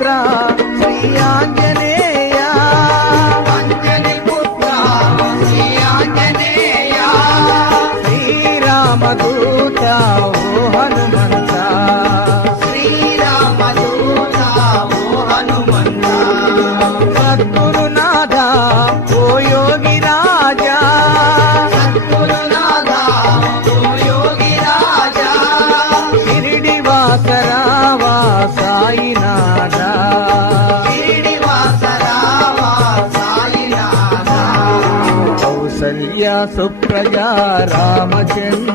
పుత్ర శ్రీ ఆంజనేయ, అంజని పుత్ర శ్రీ ఆంజనేయ, శ్రీరామదూత ఓ హనుమంత, శ్రీరామదూత ఓ హనుమంత, సద్గురునాథ ఓ యోగి రాజా, సద్గురునాథ ఓ యోగి రాజా, షిరిడి వాసరావా సాయినాథ, షిరిడి వాసరావా సాయినాథ, కౌసల్య సుప్రజా రామచంద్ర